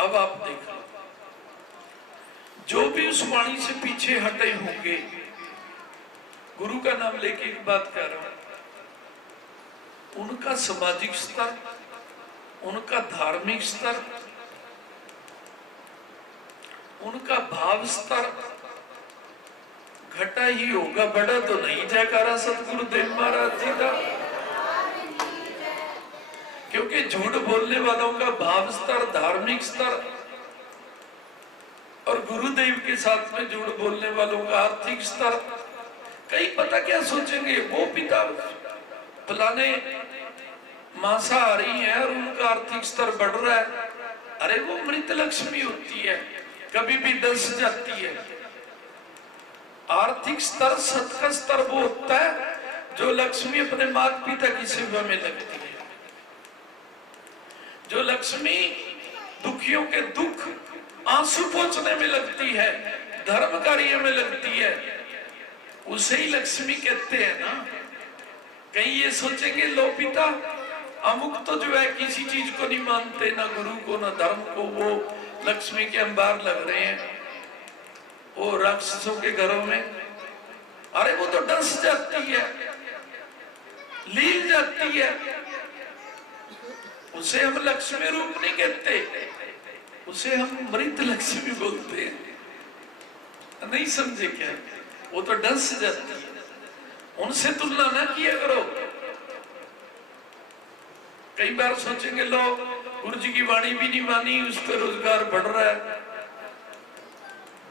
अब आप देखो, जो भी उस वाणी से पीछे हटे होंगे, गुरु का नाम लेके एक बात कह रहा हूं, उनका सामाजिक स्तर, उनका धार्मिक स्तर, उनका भाव स्तर घटा ही होगा, बड़ा तो नहीं। जयकारा सतगुरुदेव महाराज जी का। क्योंकि झूठ बोलने वालों का भाव स्तर, धार्मिक स्तर, और गुरुदेव के साथ में झूठ बोलने वालों का आर्थिक स्तर, कई पता क्या सोचेंगे, वो पिता फलाने मांसाहारी है और उनका आर्थिक स्तर बढ़ रहा है। अरे वो मृत लक्ष्मी होती है, कभी भी डस जाती है। आर्थिक स्तर, सत का स्तर वो होता है जो लक्ष्मी अपने माता पिता की सेवा में लगती है, जो लक्ष्मी दुखियों के दुख आंसू पोंछने में लगती है, धर्म कार्य में लगती है, उसे ही लक्ष्मी कहते हैं ना। कहीं ये सोचेंगे लो पिता अमुक तो जो है किसी चीज को नहीं मानते, ना गुरु को ना धर्म को, वो लक्ष्मी के अंबार लग रहे हैं वो राक्षसों के घरों में। अरे वो तो डस जाती है, लील जाती है, उसे हम लक्ष्मी रूप नहीं कहते, उसे हम मृत लक्ष्मी बोलते हैं। नहीं समझे क्या? वो तो डस जाती है, उनसे तुलना ना किया करो। कई बार सोचेंगे लोग गुरु जी की वाणी भी नहीं मानी, उस पर रोजगार बढ़ रहा है,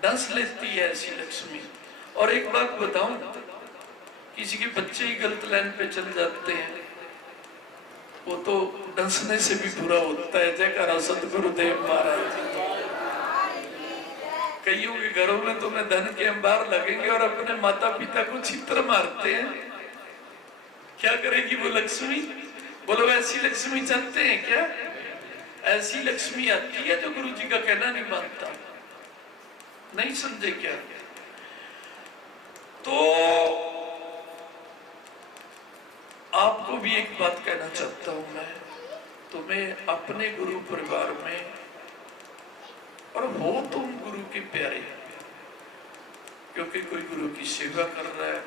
डस लेती है ऐसी लक्ष्मी। और एक बात बताऊं, किसी के बच्चे ही गलत लाइन पे चल जाते हैं, वो तो डसने से भी बुरा होता है। जयकारा सतगुरुदेव महाराज जी। कईयों के घरों में तुम्हें धन के अंबार लगेंगे और अपने माता पिता को चित्र मारते हैं। क्या करेगी वो लक्ष्मी? बोलो ऐसी लक्ष्मी चाहते हैं क्या? ऐसी लक्ष्मी आती है जो गुरु जी का कहना नहीं मानता। नहीं समझे क्या? तो आपको भी एक बात कहना चाहता हूं मैं, तुम्हें अपने गुरु परिवार में, और हो तुम गुरु के प्यारे, क्योंकि कोई गुरु की सेवा कर रहा है,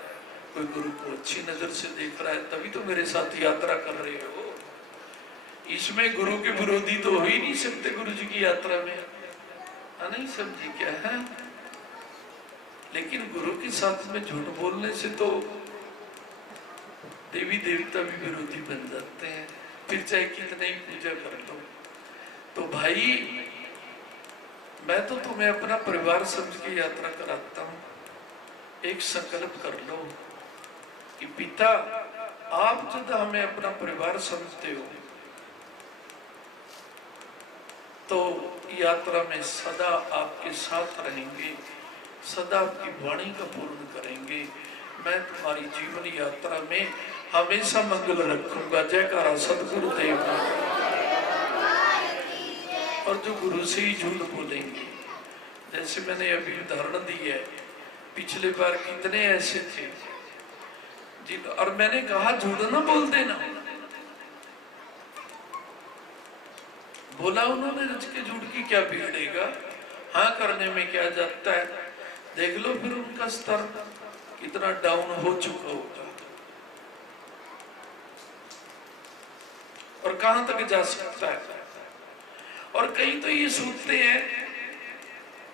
कोई गुरु को अच्छी नजर से देख रहा है, तभी तो मेरे साथ यात्रा कर रहे हो। इसमें गुरु के विरोधी तो हो ही नहीं सकते गुरु जी की यात्रा में। नहीं समझी क्या है? लेकिन गुरु के साथ में झूठ बोलने से तो देवी देवता भी विरोधी बन जाते हैं, फिर चाहे कितने ही पूजा कर लो। तो भाई मैं तो तुम्हें अपना परिवार समझ के यात्रा कराता हूं। एक संकल्प कर लो कि पिता आप जब हमें अपना परिवार समझते हो तो यात्रा में सदा आपके साथ रहेंगे, सदा आपकी वाणी का पूर्ण करेंगे। मैं तुम्हारी जीवन यात्रा में हमेशा मंगल रखूंगा। जयकारा सतगुरुदेव। और जो गुरु से ही झूठ बोलेंगे, जैसे मैंने अभी उदाहरण दी है, पिछले बार कितने ऐसे थे जिन, और मैंने कहा झूठ ना बोल देना, बोला उन्होंने रच के झूठ की क्या बिगड़ेगा, हाँ करने में क्या जाता है। देख लो फिर उनका स्तर कितना डाउन हो चुका होगा और कहां तक जा सकता है। और कई तो ये सोचते हैं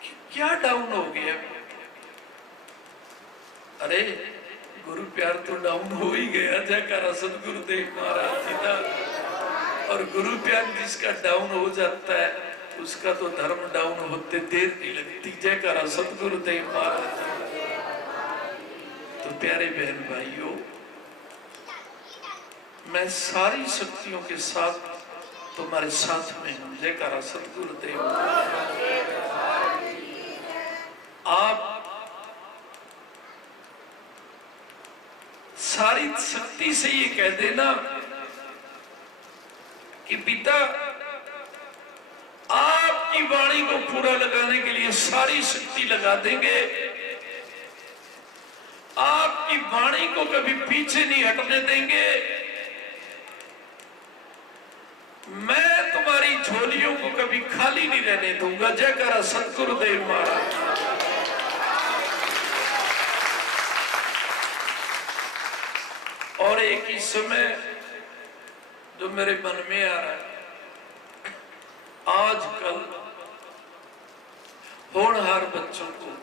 कि क्या डाउन हो गया। अरे गुरु प्यार तो डाउन हो ही गया। जयकारा सतगुरुदेव महाराज जी का। और गुरु प्यार जिसका डाउन हो जाता है उसका तो धर्म डाउन होते देर नहीं लगती। जयकारा सतगुरुदेव महाराज। तो प्यारे बहन भाइयों, मैं सारी शक्तियों के साथ तुम्हारे साथ में हूं। जयकारा सतगुरुदेव। आप सारी शक्ति से ये कह देना कि पिता आपकी वाणी को पूरा लगाने के लिए सारी शक्ति लगा देंगे, आपकी वाणी को कभी पीछे नहीं हटने देंगे, मैं तुम्हारी झोलियों को कभी कभी खाली नहीं रहने दूंगा। जयकारा सतगुरुदेव महाराज। और एक ही समय जो मेरे मन में आ रहा है, आजकल होनहार बच्चों को,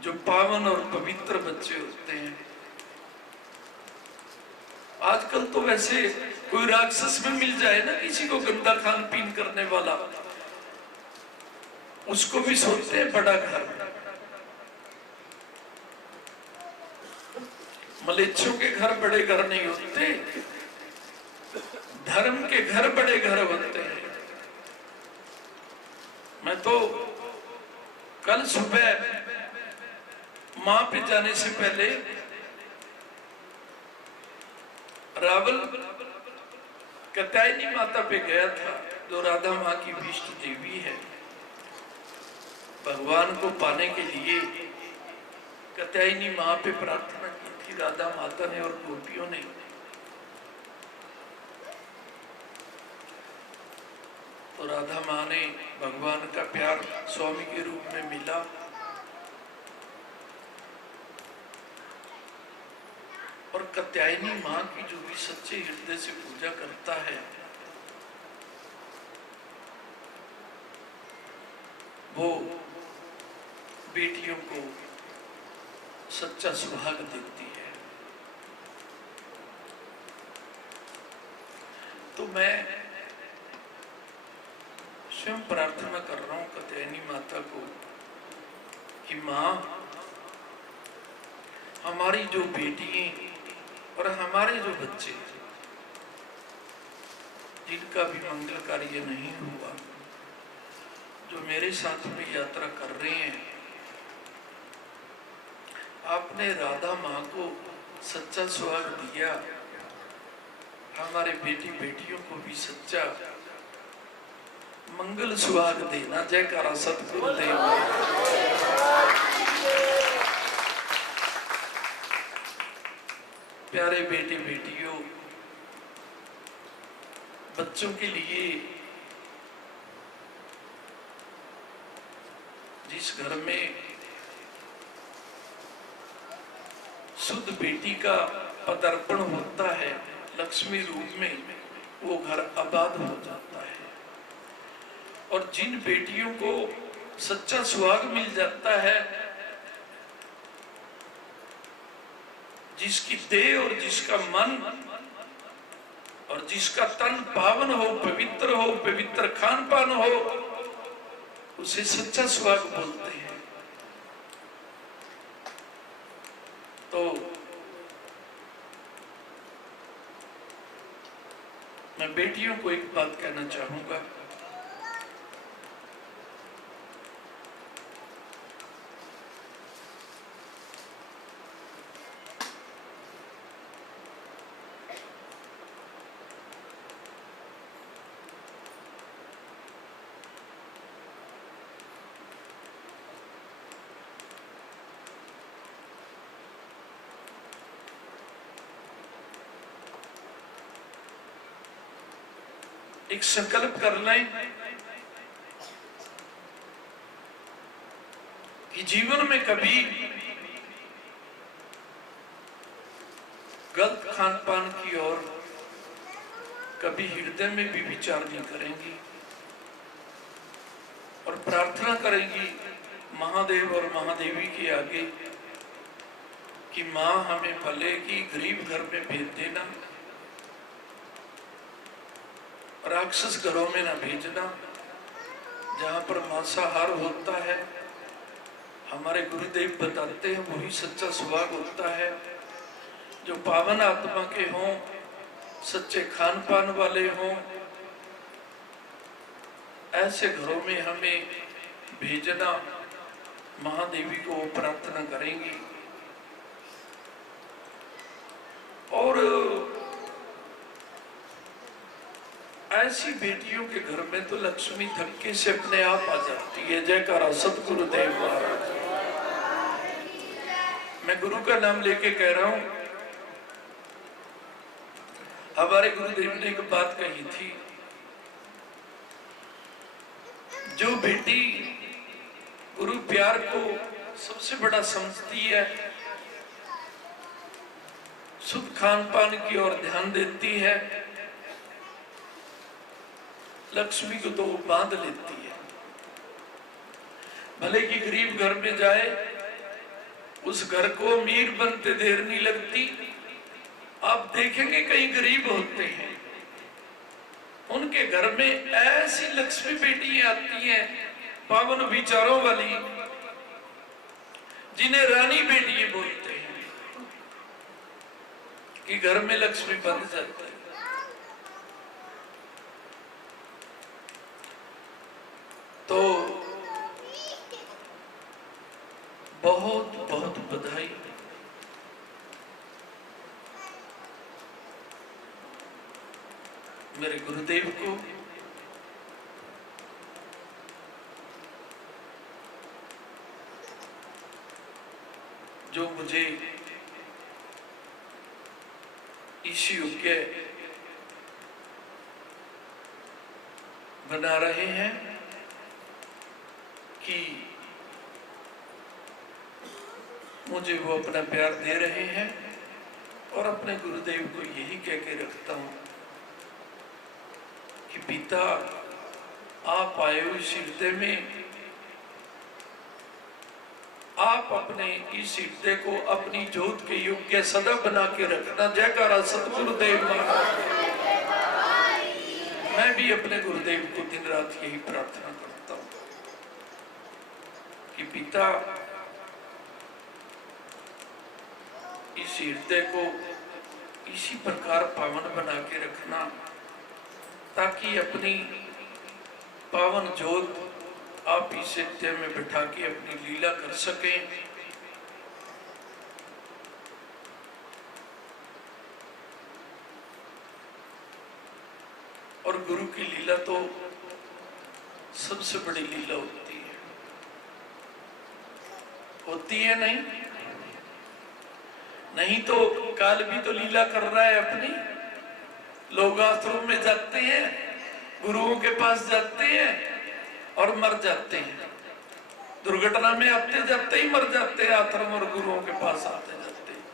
जो पावन और पवित्र बच्चे होते हैं, आजकल तो वैसे कोई राक्षस में मिल जाए ना किसी को गंदा खान पीन करने वाला, उसको भी सोचते हैं बड़ा घर। मलेच्छों के घर बड़े घर नहीं होते, धर्म के घर बड़े घर बनते हैं। मैं तो कल सुबह मां पे जाने से पहले रावल कात्यायनी माता पे गया था, जो राधा मां की इष्ट देवी है। भगवान को पाने के लिए कात्यायनी मां पे प्रार्थना की थी राधा माता ने और गोपियों ने। तो राधा मां ने भगवान का प्यार स्वामी के रूप में मिला। और कात्यायनी मां की जो भी सच्चे हृदय से पूजा करता है, वो बेटियों को सच्चा सुहाग देती है। तो मैं स्वयं प्रार्थना कर रहा हूं कात्यायनी माता को कि मां, हमारी जो बेटी और हमारे जो बच्चे जिनका भी मंगल कार्य नहीं हुआ, जो मेरे साथ में यात्रा कर रहे हैं, आपने राधा मां को सच्चा सुहाग दिया, हमारे बेटी बेटियों को भी सच्चा मंगल सुहाग देना। जयकारा सतगुरुदेव। प्यारे बेटे बेटियों, बच्चों के लिए जिस घर में शुद्ध बेटी का पदार्पण होता है लक्ष्मी रूप में, वो घर आबाद हो जाता है। और जिन बेटियों को सच्चा सुहाग मिल जाता है, जिसकी देह और जिसका मन और जिसका तन पावन हो, पवित्र हो, पवित्र खान पान हो, उसे सच्चा सुहाग बोलते हैं। तो मैं बेटियों को एक बात कहना चाहूंगा, एक संकल्प कर लें कि जीवन में कभी गलत खान पान की ओर कभी हृदय में भी विचार नहीं करेंगी, और प्रार्थना करेंगी महादेव और महादेवी के आगे कि मां हमें भले की गरीब घर में भेज देना, राक्षस घरों में ना भेजना, जहां पर मांसाहार होता है। हमारे गुरुदेव बताते हैं वही सच्चा सुहाग होता है, जो पावन आत्मा के हों, सच्चे खान पान वाले हों। ऐसे घरों में हमें भेजना, महादेवी को प्रार्थना करेंगी। और ऐसी बेटियों के घर में तो लक्ष्मी धक्के से अपने आप आ जाती है। जयकारा सतगुरुदेव महाराज। मैं गुरु का नाम लेके कह रहा हूं, हमारे गुरुदेव ने एक बात कही थी जो बेटी गुरु प्यार को सबसे बड़ा समझती है, शुद्ध खान पान की ओर ध्यान देती है, लक्ष्मी को तो वो बांध लेती है। भले कि गरीब घर में जाए, उस घर को अमीर बनते देर नहीं लगती। आप देखेंगे कई गरीब होते हैं, उनके घर में ऐसी लक्ष्मी बेटियां आती हैं पावन विचारों वाली, जिन्हें रानी बेटियां बोलते हैं, कि घर में लक्ष्मी बन जाती है। तो बहुत बहुत बधाई। मेरे गुरुदेव को जो मुझे इस योग्य बना रहे हैं कि मुझे वो अपना प्यार दे रहे हैं, और अपने गुरुदेव को यही कह के रखता हूं कि पिता, आप आए हो इस हृदय में, आप अपने इस हृदय को अपनी ज्योत के योग्य सदा बना के रखना। जयकारा सतगुरुदेव महाराज। मैं भी अपने गुरुदेव को दिन रात यही प्रार्थना करता हूं कि पिता, इस हृदय को इसी प्रकार पावन बना के रखना, ताकि अपनी पावन ज्योत आप इस हृदय में बिठा के अपनी लीला कर सकें। और गुरु की लीला तो सबसे बड़ी लीला होती है नहीं? नहीं तो काल भी तो लीला कर रहा है अपनी। लोग आश्रम में जाते हैं, गुरुओं के पास जाते हैं और मर जाते हैं, दुर्घटना में आते जाते ही मर जाते हैं, आश्रम और गुरुओं के पास आते जाते हैं।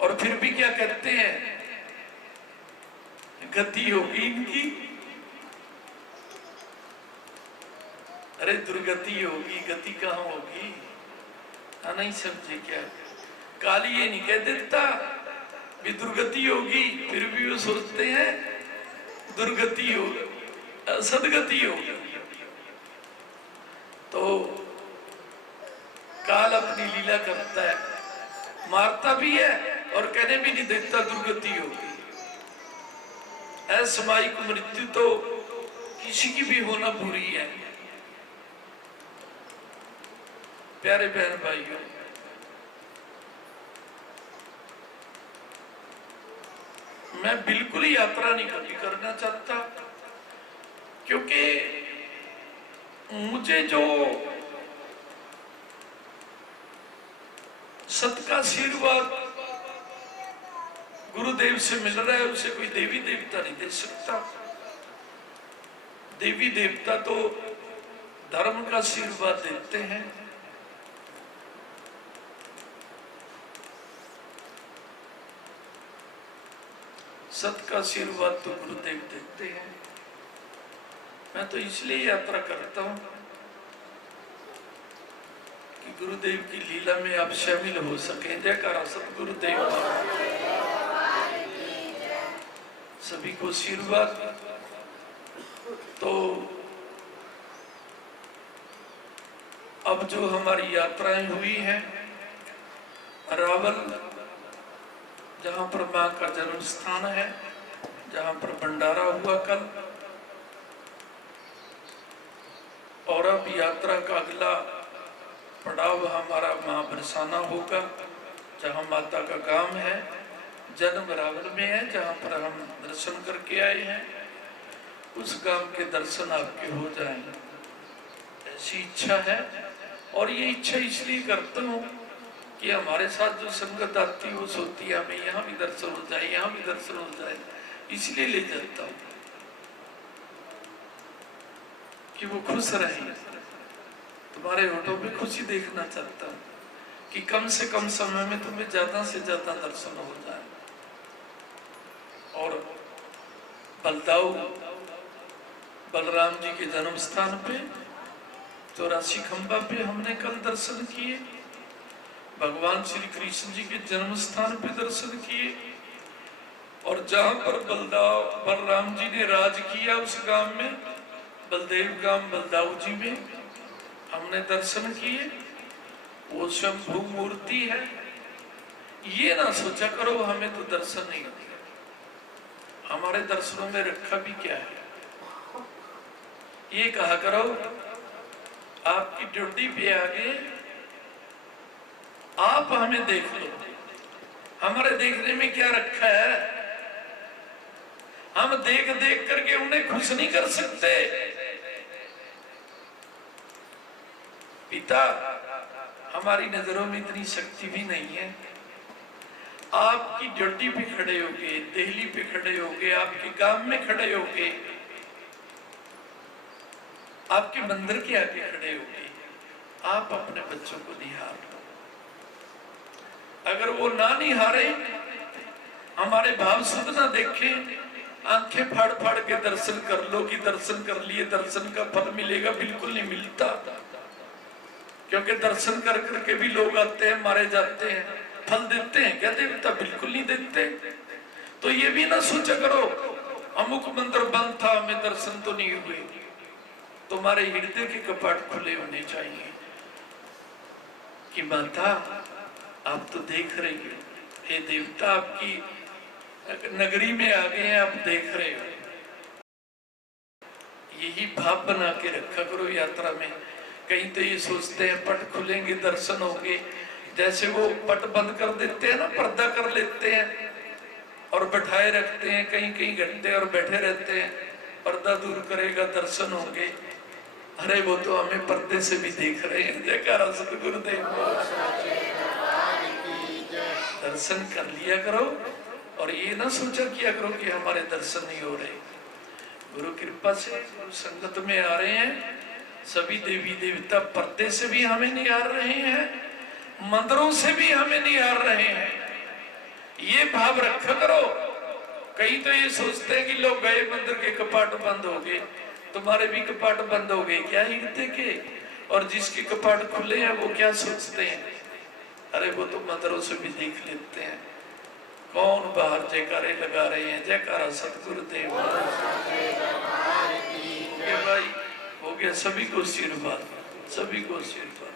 और फिर भी क्या कहते हैं, गति होगी इनकी। अरे दुर्गति होगी, गति कहाँ होगी? नहीं समझे क्या? काली ये नहीं कह देता भी दुर्गति होगी, फिर भी वो सोचते हैं दुर्गति होगी, सदगति होगी। तो काल अपनी लीला करता है, मारता भी है और कहने भी नहीं देता दुर्गति होगी। असामयिक मृत्यु तो किसी की भी होना बुरी है। प्यारे बहन भाइयों, मैं बिल्कुल ही यात्रा नहीं कभी करना चाहता, क्योंकि मुझे जो सत का आशीर्वाद गुरुदेव से मिल रहा है, उसे कोई देवी देवता नहीं दे सकता। देवी देवता तो धर्म का आशीर्वाद देते हैं, सत का आशीर्वाद तो गुरुदेव देते हैं। मैं तो इसलिए यात्रा करता हूं कि गुरुदेव की लीला में आप शामिल हो सके। जयकारा सतगुरुदेव। सभी को आशीर्वाद। तो अब जो हमारी यात्राएं हुई हैं, रावल जहां पर मां का जन्म स्थान है, जहां पर भंडारा हुआ कल, और अब यात्रा का अगला पड़ाव हमारा मां बरसाना होगा, जहां माता का गांव है। जन्म रावल में है, जहां पर हम दर्शन करके आए हैं। उस गांव के दर्शन आपके हो जाएंगे, ऐसी इच्छा है। और ये इच्छा इसलिए करता हूँ कि हमारे साथ जो संगत आती है वो सोचती है हमें यहाँ भी दर्शन हो जाए, यहाँ भी दर्शन हो जाए, इसलिए ले जाता हूँ। कि वो खुश रहें। तुम्हारे होठों पे खुशी देखना चाहता हूँ कि कम से कम समय में तुम्हें ज्यादा से ज्यादा दर्शन हो जाए। और बलदाऊ बलराम जी के जन्म स्थान पे 84 खंबा पे हमने कल दर्शन किए। भगवान श्री कृष्ण जी के जन्म स्थान पे दर्शन किए। और जहां पर बलराम जी ने राज किया उस गांव में, बलदेव गांव बलदाऊ जी में हमने दर्शन किए। वो शंभु मूर्ति है। ये ना सोचा करो हमें तो दर्शन नहीं होते। हमारे दर्शनों में रखा भी क्या है, ये कहा करो आपकी ड्यूटी पे आगे आप हमें देख लो, हमारे देखने में क्या रखा है। हम देख देख करके उन्हें खुश नहीं कर सकते। पिता, हमारी नजरों में इतनी शक्ति भी नहीं है। आपकी ड्यूटी पे खड़े होगे, दिल्ली पे खड़े होगे, आपके गांव में खड़े होगे, आपके मंदिर के आगे खड़े होगे, आप अपने बच्चों को निहार लो। अगर वो ना निहारे, हमारे भाव शुद्ध ना देखे, आंखें फाड़ फाड़ के दर्शन कर लो कि दर्शन कर लिए, दर्शन का फल मिलेगा, बिल्कुल नहीं मिलता। क्योंकि दर्शन कर करके भी लोग आते हैं, मारे जाते हैं, फल देते हैं क्या देवता? बिल्कुल नहीं देते। तो ये भी ना सोचा करो अमुक मंदिर बंद था, हमें दर्शन तो नहीं हुए। तुम्हारे हृदय के कपाट खुले होने चाहिए कि माता आप तो देख रही हो, हे देवता आपकी नगरी में आ गए हैं, आप देख रहे हो। यही भाव बना के रखा करो यात्रा में। कहीं तो ये सोचते हैं पट खुलेंगे दर्शन होंगे, जैसे वो पट बंद कर देते हैं ना, पर्दा कर लेते हैं और बैठाए रखते हैं कहीं कहीं घंटे और बैठे रहते हैं, पर्दा दूर करेगा दर्शन होंगे। अरे वो तो हमें पर्दे से भी देख रहे हैं। जयकारा सतगुरुदेव। दर्शन कर लिया करो और ये ना सोचा किया करो कि हमारे दर्शन नहीं हो रहे। गुरु कृपा से गुरु संगत में आ रहे हैं, सभी देवी देवता पर्दे से भी हमें निहार रहे हैं, मंदिरों से भी हमें निहार रहे हैं। ये भाव रखा करो। कई तो ये सोचते हैं कि लोग गए मंदिर के कपाट बंद हो गए, तुम्हारे भी कपाट बंद हो गए क्या हृदय के? और जिसके कपाट खुले हैं वो क्या सोचते हैं? अरे वो तो मंदिरों से भी देख लेते हैं। कौन बाहर जयकारे लगा रहे हैं? जयकारा सतगुरुदेव। भाई हो गया, सभी को आशीर्वाद, सभी को आशीर्वाद।